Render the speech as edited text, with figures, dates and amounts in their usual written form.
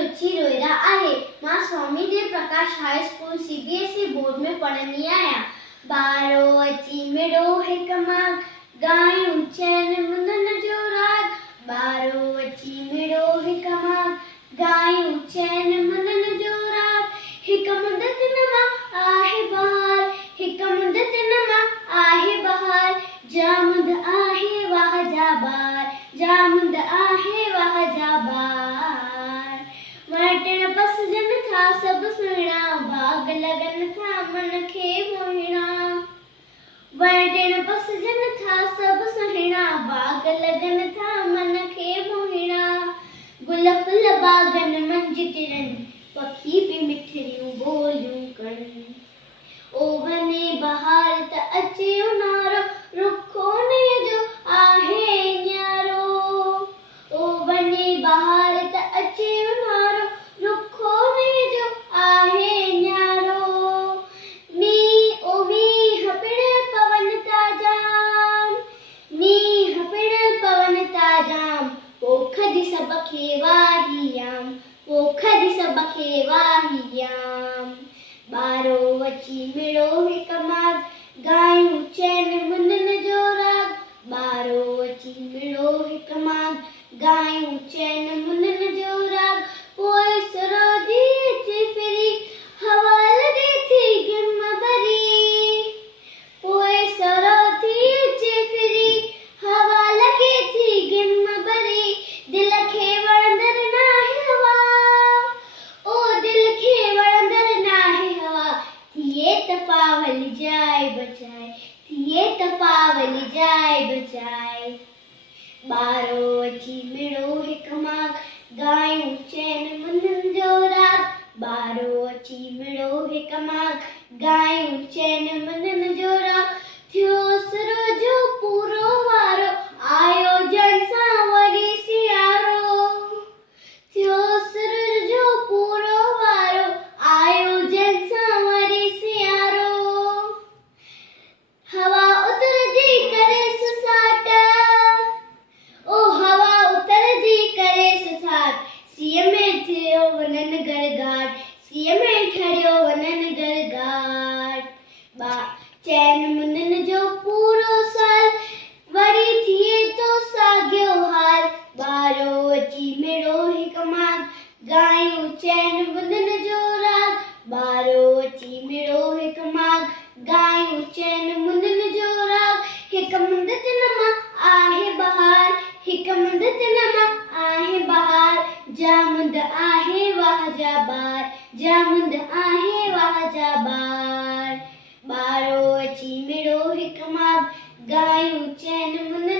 रुचि रोहिरा आहे। मां Swami Dev Prakash high school CBSE board में पढ़ंदी आहियां। बारो अची मिड़ो हिक मां गायूं चैन मुंदन जो राग। बारो अची मिड़ो हिक मां गायूं चैन मुंदन जो राग। हिक मुंद तिन मां आहे बहार, हिक मुंद तिन मां आहे बहार। जा मुंद आहे वाह जा बार, जा मुंद आहे वाह जा बार। वटिण पसजन था सब सुहिणा, बाग लगन था मन खे मोहिणा। वटिण पसजन था सब सुहिणा, बाग लगन था मन खे मोहिणा। गुल फुल बागन मंझ टिरन, पखी भी मिठड़ियूं ॿोलियूं कनि। ओ वने बहार त अचे उन्हारो, रुखो उन्हीअ जो आहे न्यारो। ओ वने बहार त अचे उन्हारो, रुखो उन्हीअ जो आहे न्यारो। मींहुं पिण पवन था जाम, मींहुं पिण पवन था जाम। पोख जी सभ खे वाहियाम, पोख जी सभ खे वाहियाम। बारो अची मिड़ो हिक मां गायूं चैन मुंदन जो राग। बारो अची मिड़ो हिक मां गायूं चैन मुंदन जो राग। पोइ सरोजी अचे फिरी, हवा लॻे थी गिम भरी। पोइ सरोजी अचे फिरी, हवा लॻे थी गिम भरी। दिल खे वणंदड़ नाहे हवा, ओ दिल खे वणंदड़ नाहे हवा। थिए त पावल जाए बचाए, थिए त पावल जाए बचाए। बारो अची मिड़ो हिक मां गायूं चैन मुंदन जो राग। बारो अची मिड़ो हिक मां गायूं चैन मुंदन जो राग। थियो सरो जो पूरो वारो, आयो जण सां वरी सियारो। थियो सर जो पूरो वारो, आयो जण सां वरी सियारो। हवा उतरजी करे सुसाट, ओ हवा उतरजी करे सुसाट। सीअ में थियो वनन गरगाट, सीअ में ठहियो वनन गरगाट। चैन मुंदन जो पूरो साल, वरी थिए तो साॻियो हाल। बारो अची मिड़ो हिक मां गायूं चैन मुंदन जो राग। बारो अची मिड़ो हिक मां गायूं चैन मुंदन जो राग। हिक मुंद तिन मां आहे बहार, हिक मुंद तिन मां आहे बहार। जा मुंद आहे वाह जा बार, जा मुंद आहे वाह जा बार। बारो अची मिड़ो हिक मां गायूं चैन मुंदन